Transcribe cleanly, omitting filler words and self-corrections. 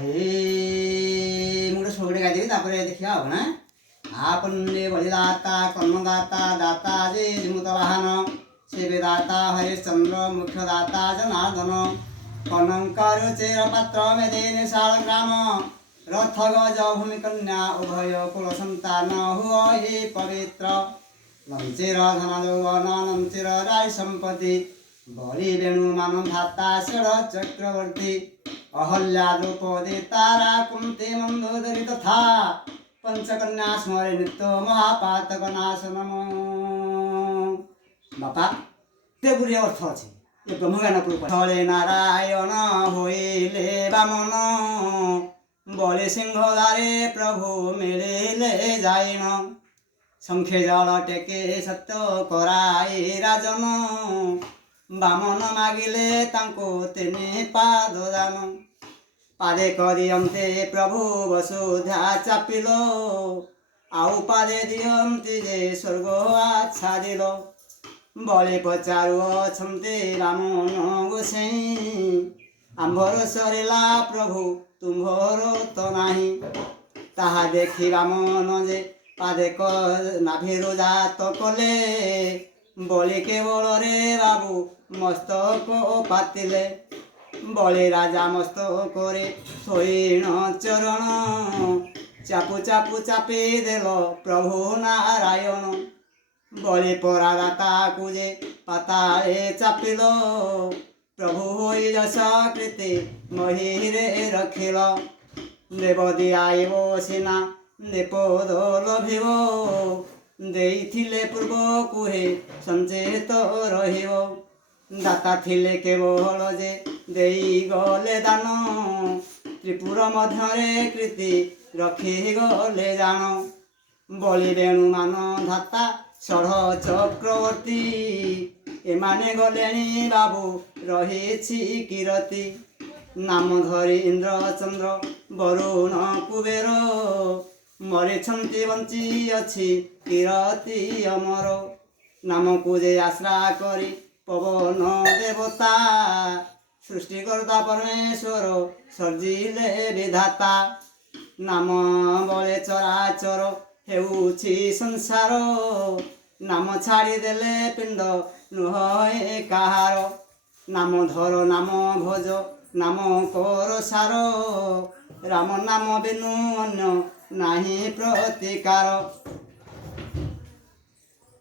हे ମୁଁ ଗୋଟେ ସୋଗଟେ ଗାଇଦେବି ତାପରେ ଦେଖିବା ଆଉ ନା आपन्ने बलिदाता कर्मदाता दाता जे जिमुत वाहन शिवदाता हरिश्चंद्र मुख्यदाता जनार्दन कनंकर चेर पात्र मेदिनी शाल ग्राम रथ गज भूमि कन्या उभय कुल संतान हुआ ही पवित्र नंचिर धन यौवन नंचिर राय संपत्ति बलि वेणु मान धाता षड चक्रवर्ती अहल्या द्रौपदी तारा कुंती मंदोदरी तथा पंचकन्या स्मरे नित्य महापातक नाशनम बापा ते गुरी अर्थ अछि ये ब्रह्मगान पुरुष थले नारायण होइले बामन बलि सिंहदारे प्रभु मिलिले जाइन संखे जल टेके सत्य कराई राजन बामन मागिले तांको तेने पाद दान पादे करियन्ते प्रभु वसुधा चापिलो आउ पादे दियन्ति जे स्वर्ग आच्छादिलो बलि पचारु अछन्ते बामन गोसाई आम्भर सरिला प्रभु तुम्भर तो नाही ताहा देखि बामन जे पादे नाभिरु जात कले बलि केवल रे बाबू मस्तक पातिले बलि राजा मस्तक करे शोण चरण चापू चापू चापी देल प्रभु नारायण बलि परादाता कुजे पाताले चापिल प्रभु होई यशकृति महीरे रखिल देव दिआइब सिना निपद लभिब देइथिले पूर्व कुहे संचेत रहिब दाता थिले केवल जे देई गले दान त्रिपुर मध्यरे कृति रखी गले जान बलि वेणु मान धाता षड चक्रवर्ती एमाने गलेनी बाबू रहिछि कीरति नाम धरी इंद्र चंद्र वरुण कुबेर मरिछन्ति बंची अछि कीरति अमर नाम को जे आश्रा करी पवन देवता सृष्टिकर्ता परमेश्वर सर्जिले विधाता नाम बले चराचर हेउछि संसार नाम छाड़ी देले पिंड नुहे काहार नाम धर नाम भोज नाम कर सार राम नाम बिनु अन्य नाही प्रतिकार